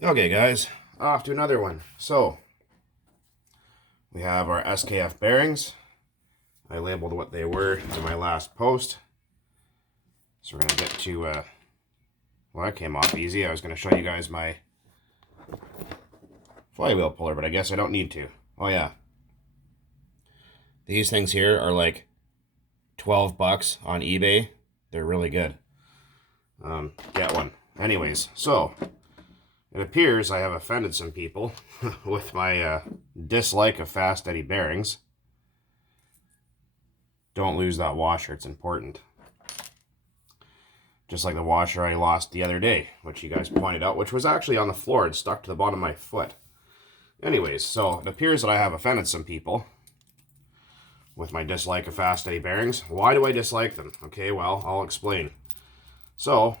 Okay guys, off to another one. So, we have our SKF bearings. I labeled what they were in my last post. So we're going to get to, well that came off easy. I was going to show you guys my flywheel puller, but I guess I don't need to. Oh yeah. These things here are like 12 bucks on eBay. They're really good. Get one. Anyways, so it appears I have offended some people with my dislike of fast steady bearings. Don't lose that washer, it's important. Just like the washer I lost the other day, which you guys pointed out, which was actually on the floor and stuck to the bottom of my foot. Anyways, so it appears that I have offended some people with my dislike of fast steady bearings. Why do I dislike them? Okay, well, I'll explain. So,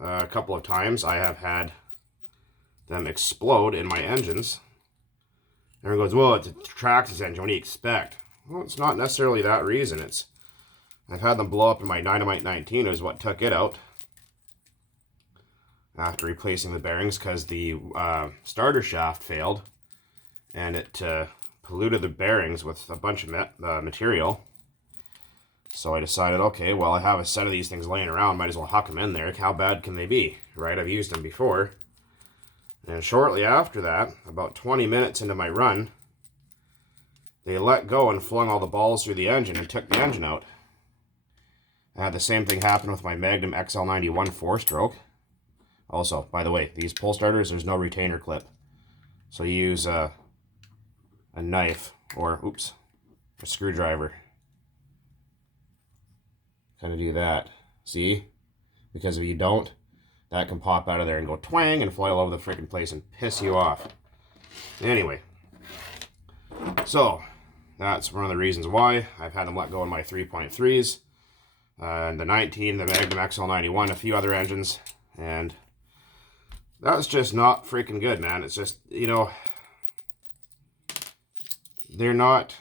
a couple of times I have had them explode in my engines. Everyone goes, well, it's a Traxxas engine, what do you expect? Well, it's not necessarily that reason. I've had them blow up in my Dynamite 19 is what took it out after replacing the bearings because the starter shaft failed and it polluted the bearings with a bunch of material. So I decided, okay, well, I have a set of these things laying around, might as well huck them in there. How bad can they be, right? I've used them before. And shortly after that, about 20 minutes into my run, they let go and flung all the balls through the engine and took the engine out. I had the same thing happen with my Magnum XL91 4-stroke. Also, by the way, these pull starters, there's no retainer clip. So you use a knife or, a screwdriver. Kind of do that. See? Because if you don't, that can pop out of there and go twang and fly all over the freaking place and piss you off. Anyway. So, that's one of the reasons why I've had them let go in my 3.3s. And the 19, the Magnum XL91, a few other engines. And that's just not freaking good, man. It's just, they're not,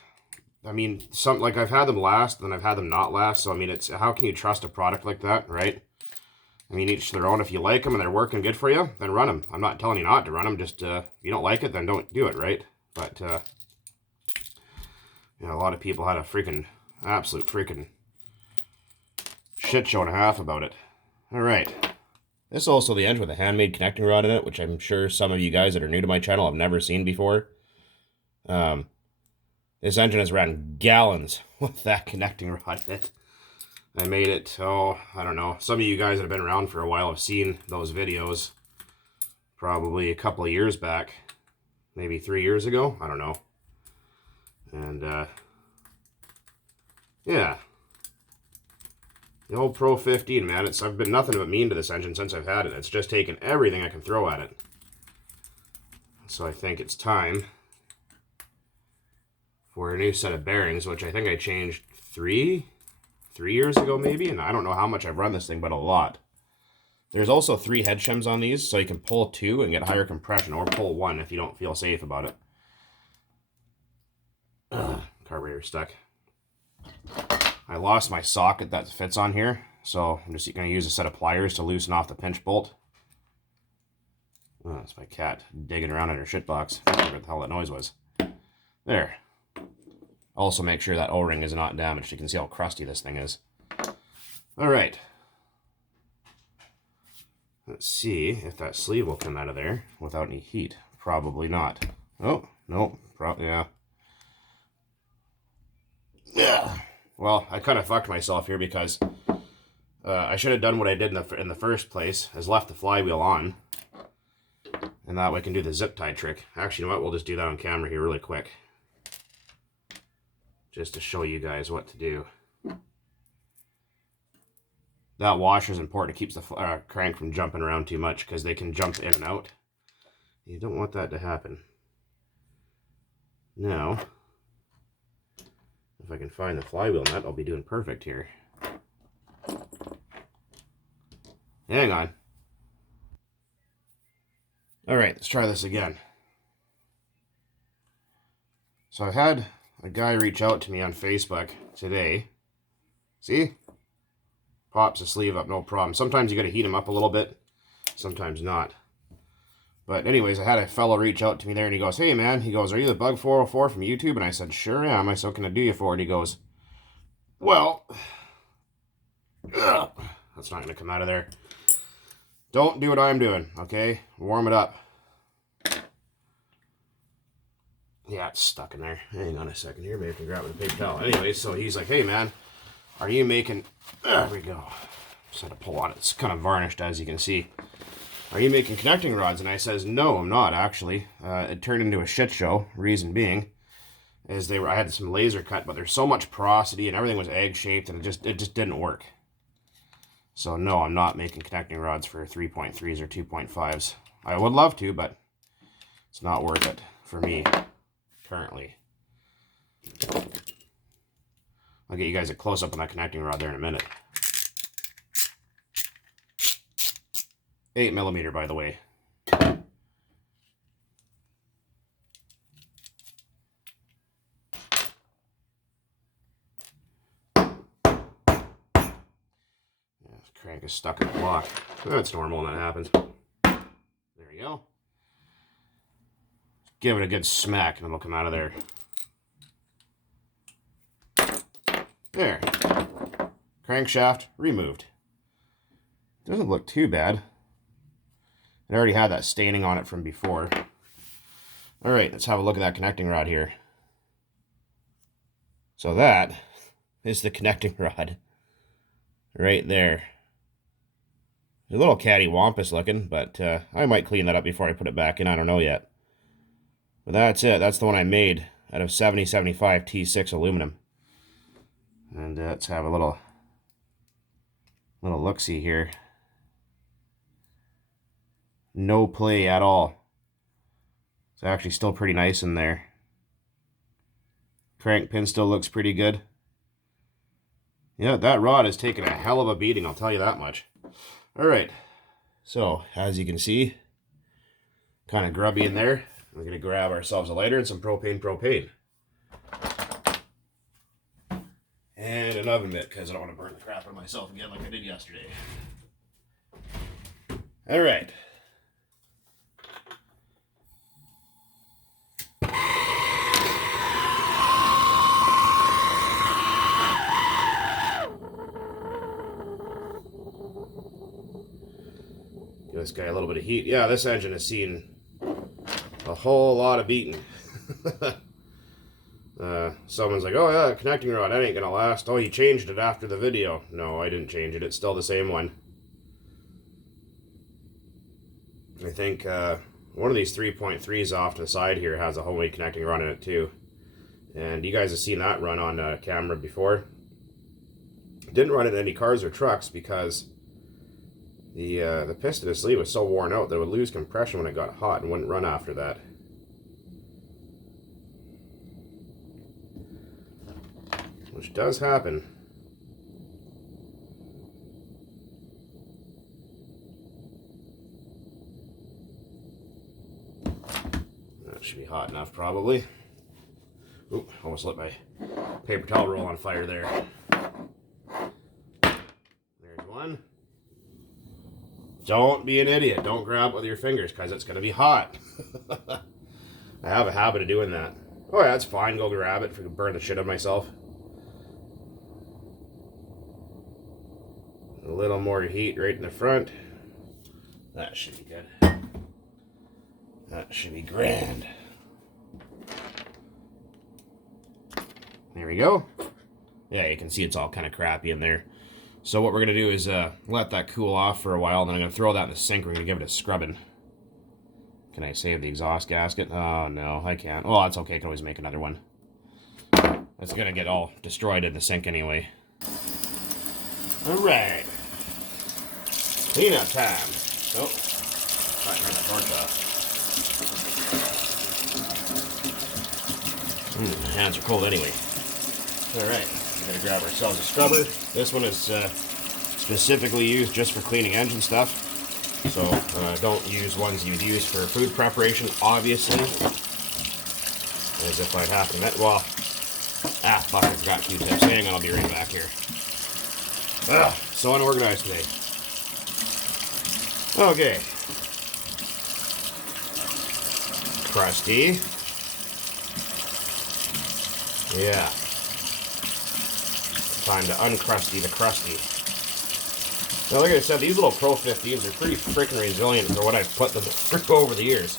like I've had them last, then I've had them not last. So, it's, how can you trust a product like that, right? Each their own. If you like them and they're working good for you, then run them. I'm not telling you not to run them. Just, if you don't like it, then don't do it, right? But, a lot of people had a absolute freaking shit show and a half about it. All right. This is also the engine with a handmade connecting rod in it, which I'm sure some of you guys that are new to my channel have never seen before. This engine has ran gallons with that connecting rod in it. I made it, I don't know. Some of you guys that have been around for a while have seen those videos probably a couple of years back. Maybe 3 years ago. I don't know. And, yeah. The old Pro 15, man. I've been nothing but mean to this engine since I've had it. It's just taken everything I can throw at it. So I think it's time for a new set of bearings, which I think I changed three years ago maybe, and I don't know how much I've run this thing, but a lot. There's also 3 head shims on these, so you can pull 2 and get higher compression, or pull 1 if you don't feel safe about it. Carburetor stuck. I lost my socket that fits on here, so I'm just going to use a set of pliers to loosen off the pinch bolt. Oh, that's my cat digging around in her shitbox. I don't know what the hell that noise was. There. Also make sure that O-ring is not damaged. You can see how crusty this thing is. Alright. Let's see if that sleeve will come out of there without any heat. Probably not. Oh, no. Yeah. Yeah. Well, I kind of fucked myself here because I should have done what I did in the first place, is left the flywheel on. And that way I can do the zip tie trick. Actually, you know what? We'll just do that on camera here really quick. Just to show you guys what to do. That washer is important. It keeps the crank from jumping around too much because they can jump in and out. You don't want that to happen. Now, if I can find the flywheel nut, I'll be doing perfect here. Hang on. Alright, let's try this again. So I've had a guy reach out to me on Facebook today. See? Pops the sleeve up, no problem. Sometimes you got to heat them up a little bit, sometimes not. But anyways, I had a fellow reach out to me there, and he goes, hey man, he goes, are you the Bug 404 from YouTube? And I said, sure am. I said, what can I do you for? And he goes, well, that's not going to come out of there. Don't do what I'm doing, okay? Warm it up. Yeah, it's stuck in there. Hang on a second here. Maybe I can grab it with a paper towel. Anyway, so he's like, hey man, are you making... There we go. Just had to pull on it. It's kind of varnished, as you can see. Are you making connecting rods? And I says, no, I'm not, actually. It turned into a shit show. Reason being is I had some laser cut, but there's so much porosity and everything was egg-shaped, and it just didn't work. So no, I'm not making connecting rods for 3.3s or 2.5s. I would love to, but it's not worth it for me currently. I'll get you guys a close-up on that connecting rod there in a minute. 8mm, by the way. Crank is stuck in the block. That's normal when that happens. There you go. Give it a good smack and it'll come out of there. There. Crankshaft removed. Doesn't look too bad. It already had that staining on it from before. Alright, let's have a look at that connecting rod here. So that is the connecting rod. Right there. A little cattywampus looking, but I might clean that up before I put it back in. I don't know yet. But that's it. That's the one I made out of 7075 T6 aluminum. And let's have a little look-see here. No play at all. It's actually still pretty nice in there. Crank pin still looks pretty good. Yeah, that rod is taking a hell of a beating, I'll tell you that much. Alright, so as you can see, kind of grubby in there. We're going to grab ourselves a lighter and some propane. And an oven mitt, because I don't want to burn the crap out of myself again like I did yesterday. Alright. Give this guy a little bit of heat. Yeah, this engine has seen a whole lot of beating. Someone's like, oh yeah, connecting rod, that ain't gonna last. Oh, you changed it after the video. No, I didn't change it. It's still the same one. I think one of these 3.3s off to the side here has a homemade connecting rod in it too. And you guys have seen that run on camera before. Didn't run it in any cars or trucks because the piston and sleeve was so worn out that it would lose compression when it got hot and wouldn't run after that. Which does happen. That should be hot enough probably. Oop, almost lit my paper towel roll on fire there. There's one. Don't be an idiot. Don't grab it with your fingers because it's going to be hot. I have a habit of doing that. Oh yeah, it's fine. Go grab it if I can burn the shit out of myself. A little more heat right in the front. That should be good. That should be grand. There we go. Yeah, you can see it's all kind of crappy in there. So what we're going to do is let that cool off for a while, then I'm going to throw that in the sink. We're going to give it a scrubbing. Can I save the exhaust gasket? Oh, no, I can't. Well, that's okay. I can always make another one. That's going to get all destroyed in the sink anyway. Alright. Cleanup time. Oh, not turn the torch off. My hands are cold anyway. Alright, we're going to grab ourselves a scrubber. This one is specifically used just for cleaning engine stuff. So don't use ones you'd use for food preparation, obviously. As if I'd have to well, fuck, I forgot Q-tips. Hang on, I'll be right back here. Ugh, so unorganized today. Okay. crusty. Yeah. Time to uncrusty the crusty. Now, like I said, these little Pro 15s are pretty freaking resilient for what I've put them through over the years.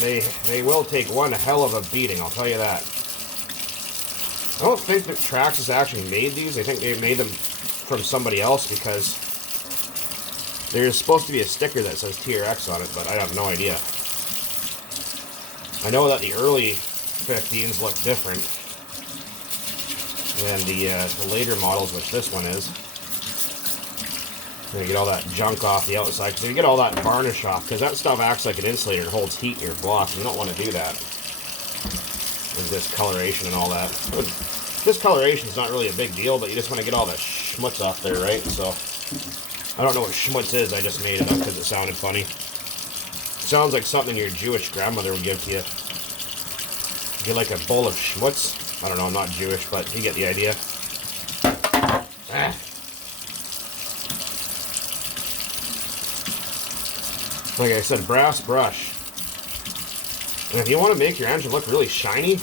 They will take one hell of a beating, I'll tell you that. I don't think that TRX has actually made these. I think they made them from somebody else because there's supposed to be a sticker that says TRX on it, but I have no idea. I know that the early 15s look different than the later models, which this one is. You get all that junk off the outside, because you get all that varnish off, because that stuff acts like an insulator and holds heat in your block, and you don't want to do that. And discoloration and all that. Discoloration is not really a big deal, but you just want to get all the schmutz off there, right? So, I don't know what schmutz is, I just made it up because it sounded funny. It sounds like something your Jewish grandmother would give to you. You like a bowl of schmutz? I don't know, I'm not Jewish, but you get the idea. Like I said, brass brush. And if you want to make your engine look really shiny,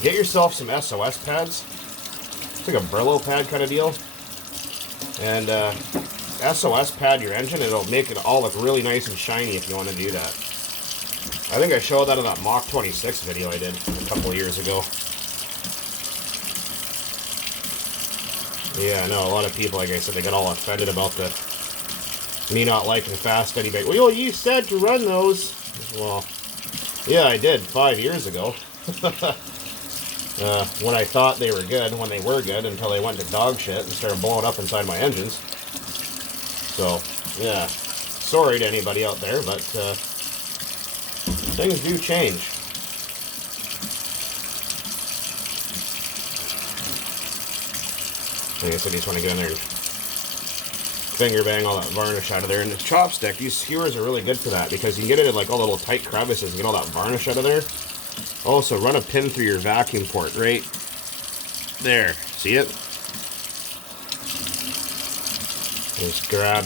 get yourself some SOS pads. It's like a Brillo pad kind of deal. And SOS pad your engine, it'll make it all look really nice and shiny if you want to do that. I think I showed that in that Mach 26 video I did a couple of years ago. Yeah, I know, a lot of people, like I said, they got all offended about me not liking fast steady bake. Well, you said to run those. Well, yeah, I did 5 years ago. When I thought they were good, when they were good, until they went to dog shit and started blowing up inside my engines. So, yeah, sorry to anybody out there, but things do change. Like I said, you just want to get in there and finger bang all that varnish out of there. And the chopstick, these skewers are really good for that because you can get it in like all the little tight crevices and get all that varnish out of there. Also, run a pin through your vacuum port right there. See it? Just grab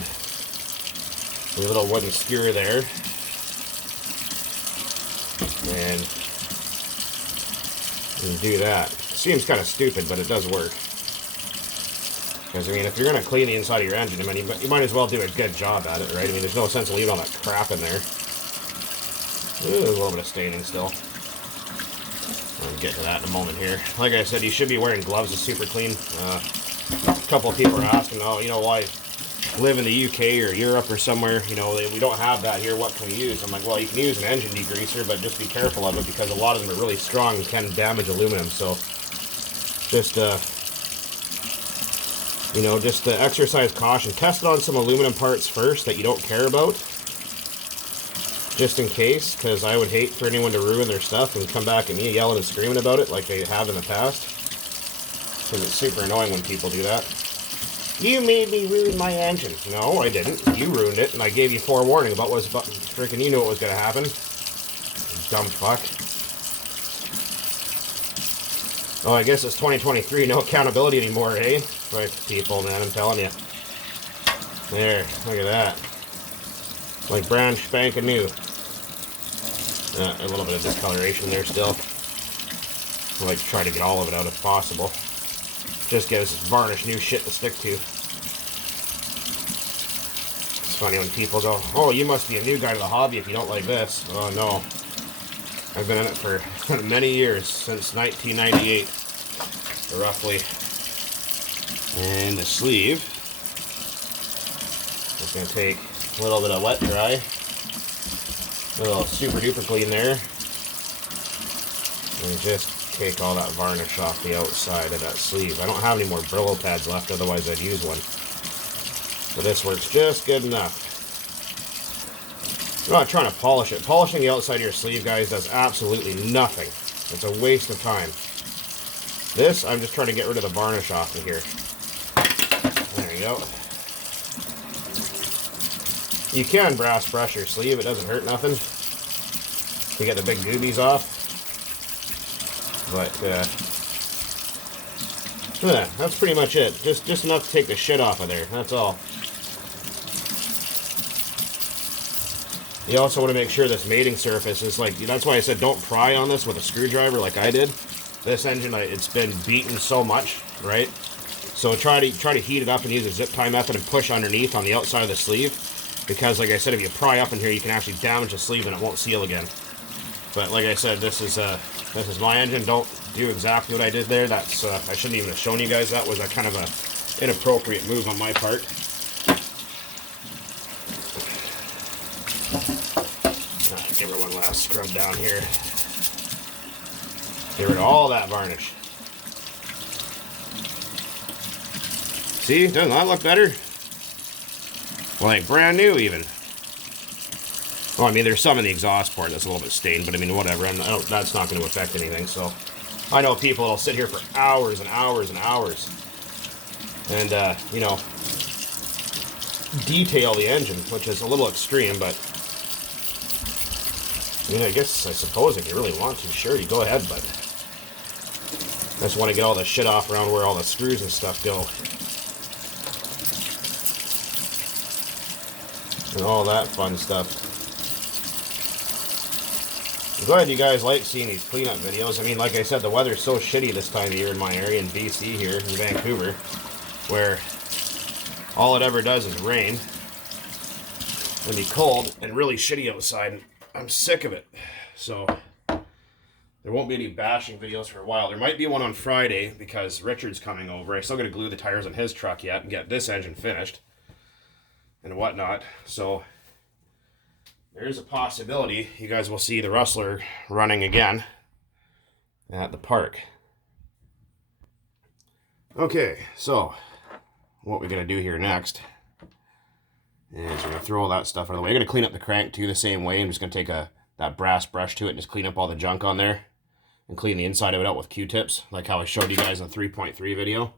your little wooden skewer there and do that. It seems kind of stupid, but it does work. Because, I mean, if you're going to clean the inside of your engine, I mean, you might as well do a good job at it, right? I mean, there's no sense in leaving all that crap in there. Ooh, there's a little bit of staining still. I'll get to that in a moment here. Like I said, you should be wearing gloves to super clean. A couple of people are asking, oh, you know, why live in the UK or Europe or somewhere, you know, we don't have that here, what can we use? I'm like, well, you can use an engine degreaser, but just be careful of it because a lot of them are really strong and can damage aluminum. So, just, you know, just exercise caution. Test it on some aluminum parts first that you don't care about, just in case, because I would hate for anyone to ruin their stuff and come back at me yelling and screaming about it like they have in the past, because it's super annoying when people do that. You made me ruin my engine. No, I didn't. You ruined it, and I gave you forewarning about what's freaking. You knew what was going to happen. Dumb fuck. Oh, I guess it's 2023. No accountability anymore, eh? Right, people, man. I'm telling you. There. Look at that. Like brand spanking new. A little bit of discoloration there still. I like to try to get all of it out if possible. Just gives varnish new shit to stick to. It's funny when people go, oh, you must be a new guy to the hobby if you don't like this. Oh, no. I've been in it for many years, since 1998, roughly. And the sleeve. Just going to take a little bit of wet dry. A little super duper clean there. And just take all that varnish off the outside of that sleeve. I don't have any more Brillo pads left, otherwise I'd use one. But this works just good enough. I'm not trying to polish it. Polishing the outside of your sleeve, guys, does absolutely nothing. It's a waste of time. This, I'm just trying to get rid of the varnish off of here. There you go. You can brass brush your sleeve. It doesn't hurt nothing to get the big goobies off. But, yeah, that's pretty much it. Just enough to take the shit off of there. That's all. You also want to make sure this mating surface is like, that's why I said don't pry on this with a screwdriver like I did. This engine, it's been beaten so much, right? So try to heat it up and use a zip tie method and push underneath on the outside of the sleeve. Because like I said, if you pry up in here, you can actually damage the sleeve and it won't seal again. But like I said, this is my engine. Don't do exactly what I did there. That's I shouldn't even have shown you guys. That was a kind of a inappropriate move on my part. Give her one last scrub down here. Get rid of all that varnish. See, doesn't that look better? Like brand new even. Well, I mean, there's some in the exhaust port that's a little bit stained, but I mean, whatever. And that's not going to affect anything. So I know people that'll sit here for hours and hours and hours and, you know, detail the engine, which is a little extreme, but I mean, I suppose if you really want to, sure, you go ahead, but I just want to get all the shit off around where all the screws and stuff go. And all that fun stuff. I'm glad you guys like seeing these cleanup videos. I mean, like I said, the weather's so shitty this time of year in my area in BC here, in Vancouver, where all it ever does is rain. It'll be cold and really shitty outside. I'm sick of it. So there won't be any bashing videos for a while. There might be one on Friday because Richard's coming over. I still got to glue the tires on his truck yet and get this engine finished and whatnot. So there's a possibility you guys will see the Rustler running again at the park. Okay, so what we're going to do here next is we're going to throw all that stuff out of the way. I'm going to clean up the crank too the same way. I'm just going to take that brass brush to it and just clean up all the junk on there and clean the inside of it out with Q-tips, like how I showed you guys in the 3.3 video.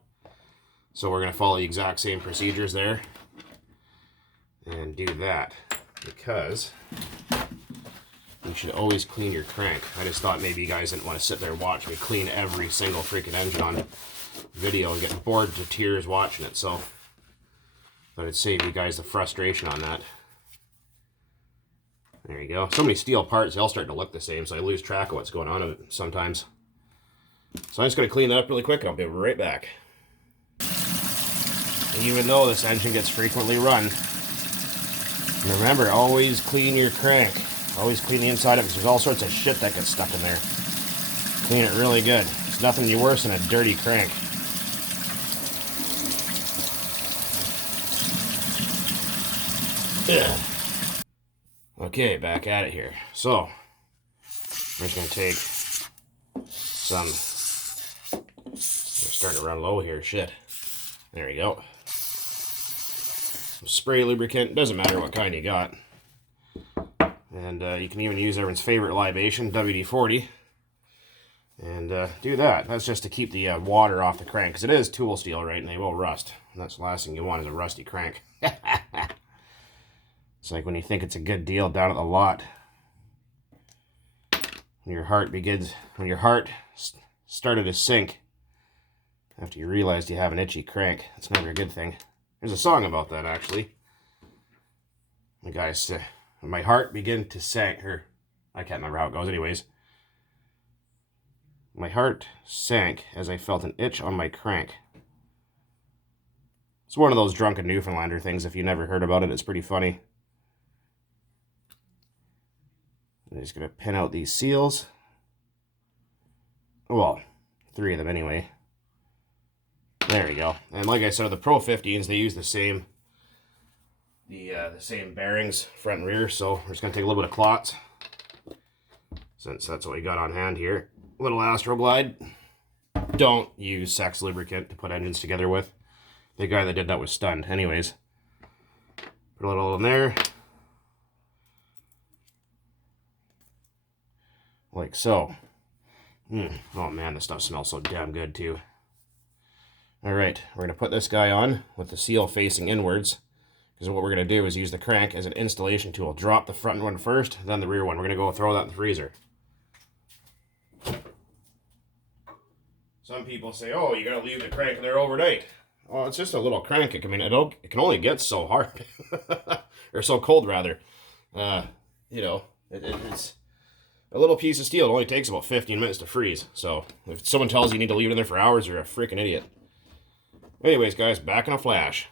So we're going to follow the exact same procedures there and do that, because you should always clean your crank. I just thought maybe you guys didn't want to sit there and watch me clean every single freaking engine on video and get bored to tears watching it, so thought I'd save you guys the frustration on that. There you go. So many steel parts, they all start to look the same, so I lose track of what's going on sometimes. So I'm just going to clean that up really quick and I'll be right back. Even though this engine gets frequently run, remember, always clean your crank. Always clean the inside of it, because there's all sorts of shit that gets stuck in there. Clean it really good. There's nothing worse than a dirty crank. Ugh. Okay, back at it here. So, I'm just going to take some, I'm starting to run low here, shit. There we go. Some spray lubricant, doesn't matter what kind you got. And you can even use everyone's favorite libation, WD-40. And do that. That's just to keep the water off the crank, because it is tool steel, right, and they will rust. And that's the last thing you want is a rusty crank. It's like when you think it's a good deal down at the lot. When your heart started to sink after you realized you have an itchy crank. That's never a good thing. There's a song about that, actually. The guy said, my heart began to sink, or I can't remember how it goes anyways. My heart sank as I felt an itch on my crank. It's one of those drunken Newfoundlander things. If you never heard about it, it's pretty funny. I'm just going to pin out these seals. Well, 3 of them anyway. There we go. And like I said, the Pro 15s, they use the same bearings, front and rear. So we're just going to take a little bit of clots, since that's what we got on hand here. A little Astroglide. Don't use sex lubricant to put engines together with. The guy that did that was stunned. Anyways, put a little in there. Like so. Oh man, this stuff smells so damn good too. Alright, we're going to put this guy on with the seal facing inwards, because what we're going to do is use the crank as an installation tool. Drop the front one first, then the rear one. We're going to go throw that in the freezer. Some people say, oh, you got to leave the crank there overnight. Well, it's just a little crank. I mean, it can only get so hard. Or so cold, rather. you know, it's a little piece of steel. It only takes about 15 minutes to freeze. So if someone tells you need to leave it in there for hours, you're a freaking idiot. Anyways, guys, back in a flash.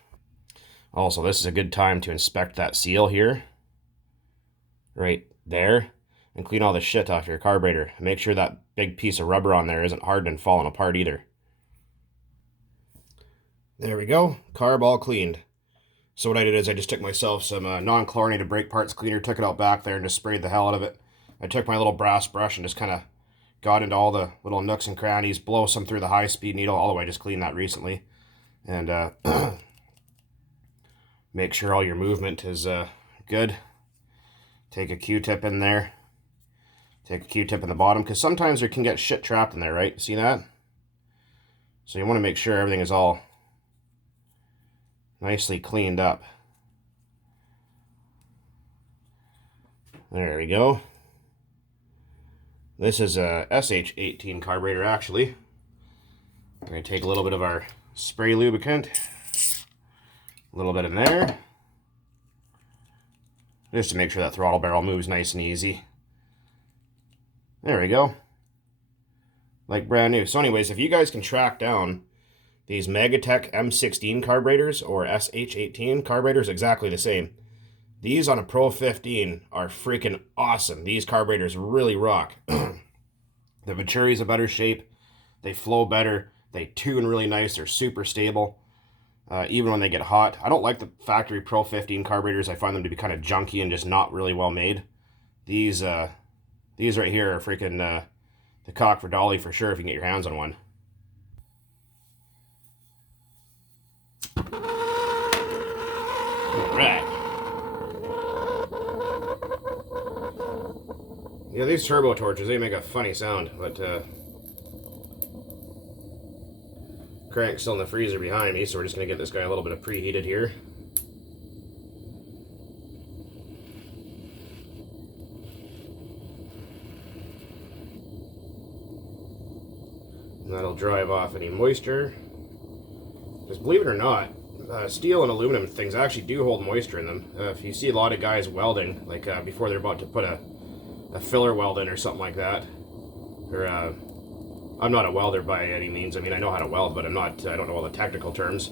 Also, this is a good time to inspect that seal here. Right there. And clean all the shit off your carburetor. Make sure that big piece of rubber on there isn't hardened and falling apart either. There we go. Carb all cleaned. So what I did is I just took myself some non-chlorinated brake parts cleaner, took it out back there and just sprayed the hell out of it. I took my little brass brush and just kind of got into all the little nooks and crannies, blow some through the high-speed needle. All the way, I just cleaned that recently. And make sure all your movement is good. Take a Q-tip in there. Take a Q-tip in the bottom, because sometimes there can get shit trapped in there, right? See that? So you want to make sure everything is all nicely cleaned up. There we go. This is a SH18 carburetor, actually. We're going to take a little bit of our spray lubricant. A little bit in there. Just to make sure that throttle barrel moves nice and easy. There we go. Like brand new. So anyways, if you guys can track down these Megatech M16 carburetors or SH18 carburetors, exactly the same. These on a Pro 15 are freaking awesome. These carburetors really rock. The Venturi's a better shape. They flow better. They tune really nice. They're super stable. Even when they get hot. I don't like the factory Pro 15 carburetors. I find them to be kind of junky and just not really well made. These right here are freaking the cock for dolly for sure if you can get your hands on one. Alright. Yeah, these turbo torches, they make a funny sound, but crank's still in the freezer behind me, so we're just going to get this guy a little bit of preheated here. And that'll drive off any moisture. Because believe it or not, steel and aluminum things actually do hold moisture in them. If you see a lot of guys welding, like before they're about to put a filler weld in or something like that, or I'm not a welder by any means. I mean, I know how to weld, but I don't know all the technical terms.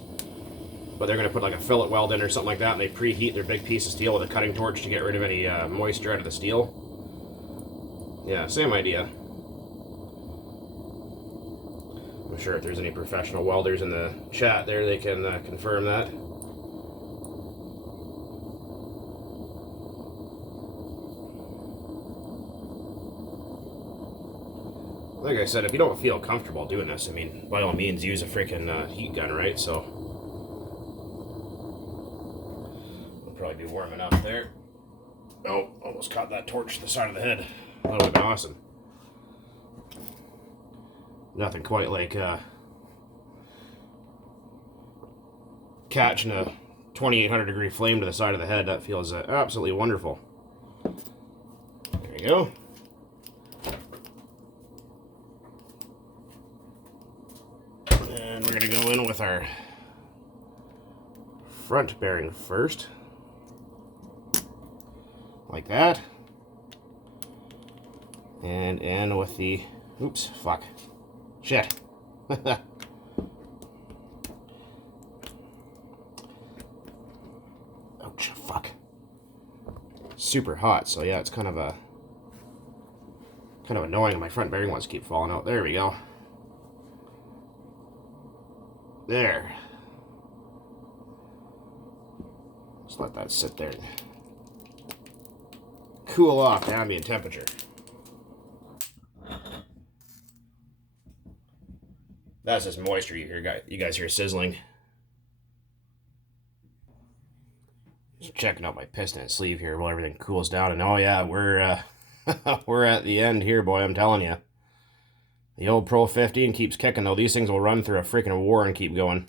But they're going to put like a fillet weld in or something like that, and they preheat their big piece of steel with a cutting torch to get rid of any moisture out of the steel. Yeah, same idea. I'm sure if there's any professional welders in the chat there, they can confirm that. Like I said, if you don't feel comfortable doing this, I mean, by all means, use a freaking heat gun, right? So, we'll probably be warm enough there. Oh, almost caught that torch to the side of the head. That would have been awesome. Nothing quite like catching a 2800 degree flame to the side of the head. That feels absolutely wonderful. There we go. And we're going to go in with our front bearing first. Like that. And in with the... Oops, fuck. Shit. Ouch, fuck. Super hot, so yeah, it's kind of annoying. My front bearing wants to keep falling out. There we go. There. Just let that sit there and cool off to ambient temperature. That's just moisture you guys hear sizzling. Just checking out my piston and sleeve here while everything cools down. And oh yeah, we're we're at the end here, boy, I'm telling you. The old Pro 15 keeps kicking, though. These things will run through a freaking war and keep going.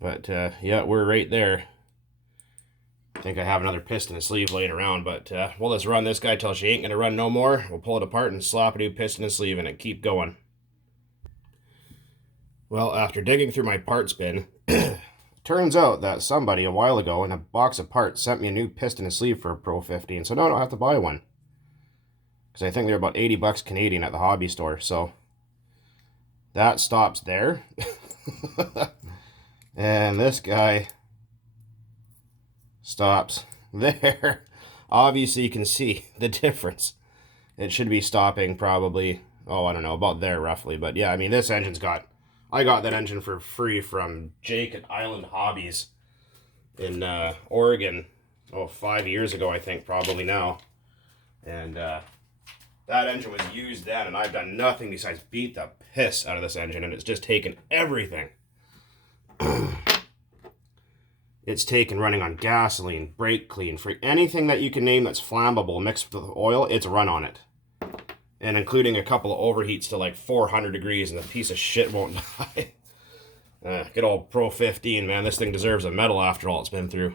But, yeah, we're right there. I think I have another piston and sleeve laying around, but we'll just run this guy till she ain't going to run no more. We'll pull it apart and slap a new piston and sleeve in it. Keep going. Well, after digging through my parts bin, turns out that somebody a while ago in a box of parts sent me a new piston and sleeve for a Pro 15, so now I don't have to buy one. Because I think they're about 80 bucks Canadian at the hobby store, so that stops there. And this guy stops there. Obviously you can see the difference. It should be stopping probably, oh, I don't know, about there roughly. But yeah, I mean, this engine's got, I got that engine for free from Jake at Island Hobbies in Oregon, 5 years ago, I think, probably now. And that engine was used then, and I've done nothing besides beat the piss out of this engine, and it's just taken everything. It's taken running on gasoline, brake clean, for anything that you can name that's flammable mixed with oil, it's run on it. And including a couple of overheats to like 400 degrees, and the piece of shit won't die. Good old Pro 15, man. This thing deserves a medal after all it's been through.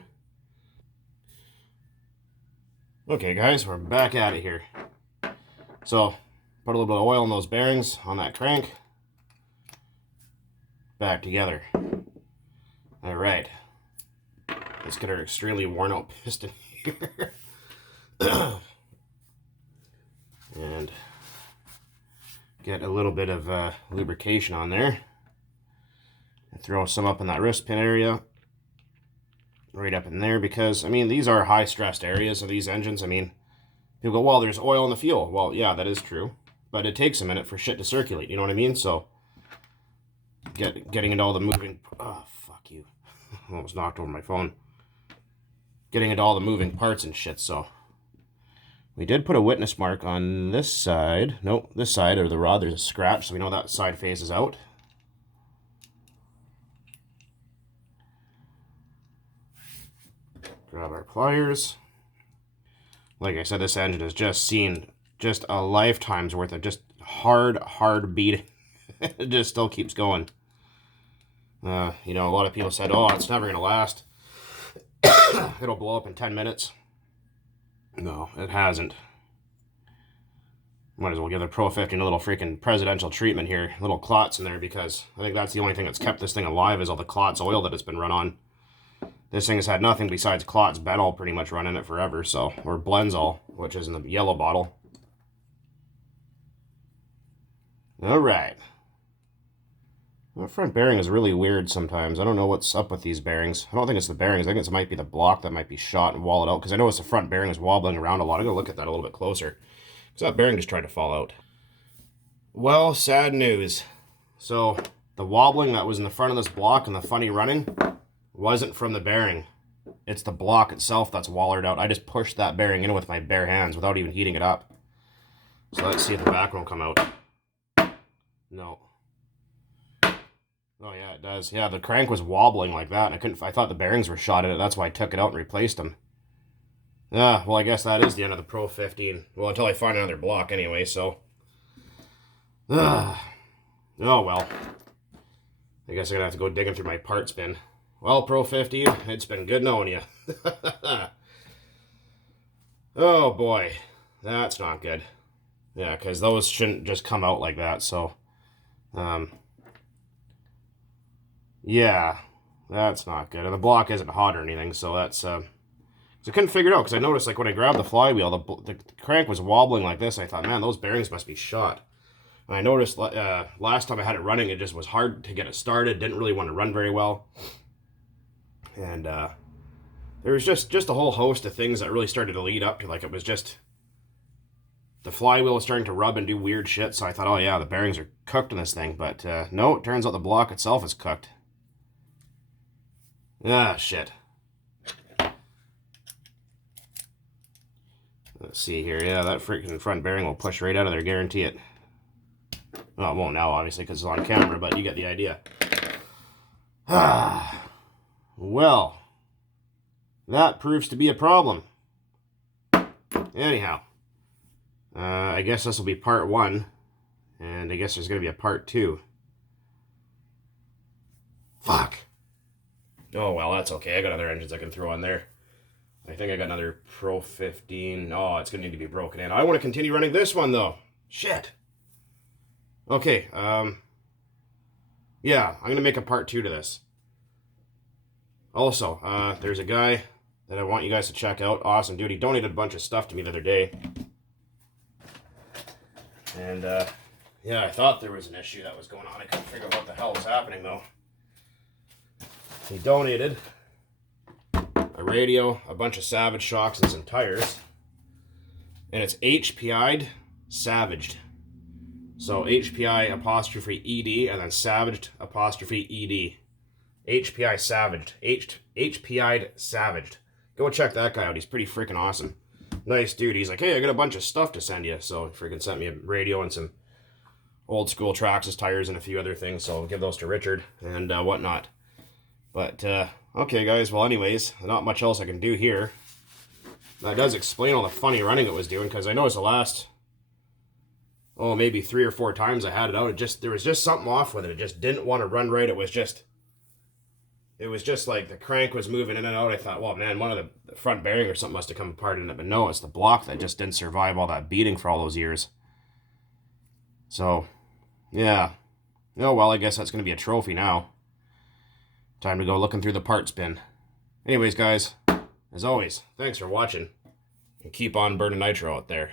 Okay, guys, we're back at it here. So, put a little bit of oil in those bearings on that crank. Back together. All right. Let's get our extremely worn out piston here. And get a little bit of lubrication on there. And throw some up in that wrist pin area. Right up in there, because, I mean, these are high stressed areas of these engines. I mean, people go, well, there's oil in the fuel. Well, yeah, that is true. But it takes a minute for shit to circulate, you know what I mean? So, getting into all the moving... Oh, fuck you. I almost knocked over my phone. Getting into all the moving parts and shit, so... We did put a witness mark on this side. Nope, this side of the rod, there's a scratch, so we know that side faces out. Grab our pliers. Like I said, this engine has just seen just a lifetime's worth of just hard beating. It just still keeps going. You know, a lot of people said, oh, it's never going to last. It'll blow up in 10 minutes. No, it hasn't. Might as well give the Pro 15 a little freaking presidential treatment here. Little clots in there, because I think that's the only thing that's kept this thing alive is all the clots oil that it's been run on. This thing has had nothing besides clots Benol pretty much running it forever, so, or Blenzol, which is in the yellow bottle. Alright. The front bearing is really weird sometimes. I don't know what's up with these bearings. I don't think it's the bearings. I think it might be the block that might be shot and walled out, because I noticed the front bearing is wobbling around a lot. I'm going to look at that a little bit closer, because that bearing just tried to fall out. Well, sad news. So, the wobbling that was in the front of this block and the funny running wasn't from the bearing. It's the block itself that's wallered out. I just pushed that bearing in with my bare hands without even heating it up. So let's see if the back won't come out. No. Oh yeah, it does. Yeah, the crank was wobbling like that, and I thought the bearings were shot in it. That's why I took it out and replaced them. Yeah, well, I guess that is the end of the Pro 15. Well, until I find another block anyway, so. Oh well. I guess I'm gonna have to go digging through my parts bin. Well, Pro 15, it's been good knowing you. Oh boy, that's not good. Yeah, because those shouldn't just come out like that, so. Yeah, that's not good. And the block isn't hot or anything, so that's, so I couldn't figure it out, because I noticed, like, when I grabbed the flywheel, the crank was wobbling like this. I thought, man, those bearings must be shot. And I noticed last time I had it running, it just was hard to get it started, didn't really want to run very well. And there was just a whole host of things that really started to lead up to, like, it was just, the flywheel was starting to rub and do weird shit, so I thought, oh yeah, the bearings are cooked in this thing. But no, it turns out the block itself is cooked. Ah, shit. Let's see here. Yeah, that freaking front bearing will push right out of there, guarantee it. Well, it won't now, obviously, because it's on camera, but you get the idea. Ah, well, that proves to be a problem. Anyhow, I guess this will be part 1, and I guess there's going to be a part 2. Fuck. Oh, well, that's okay. I got other engines I can throw on there. I think I got another Pro 15. Oh, it's going to need to be broken in. I want to continue running this one, though. Shit. Okay, yeah, I'm going to make a part 2 to this. Also, there's a guy that I want you guys to check out. Awesome dude. He donated a bunch of stuff to me the other day. And, yeah, I thought there was an issue that was going on. I couldn't figure out what the hell was happening, though. He donated a radio, a bunch of Savage shocks, and some tires. And it's HPI'd, Savaged. So HPI apostrophe ED, and then Savaged apostrophe ED. HPI Savaged. HPI'd Savaged. Go check that guy out. He's pretty freaking awesome. Nice dude. He's like, hey, I got a bunch of stuff to send you. So he freaking sent me a radio and some old school Traxxas tires and a few other things. So I'll give those to Richard and whatnot. But, okay, guys. Well, anyways, not much else I can do here. That does explain all the funny running it was doing, because I noticed the last, maybe 3 or 4 times I had it out, there was just something off with it. It just didn't want to run right. It was just like the crank was moving in and out. I thought, well, man, one of the front bearing or something must have come apart in it. But no, it's the block that just didn't survive all that beating for all those years. So, yeah. Oh, well, I guess that's going to be a trophy now. Time to go looking through the parts bin. Anyways, guys, as always, thanks for watching. And keep on burning nitro out there.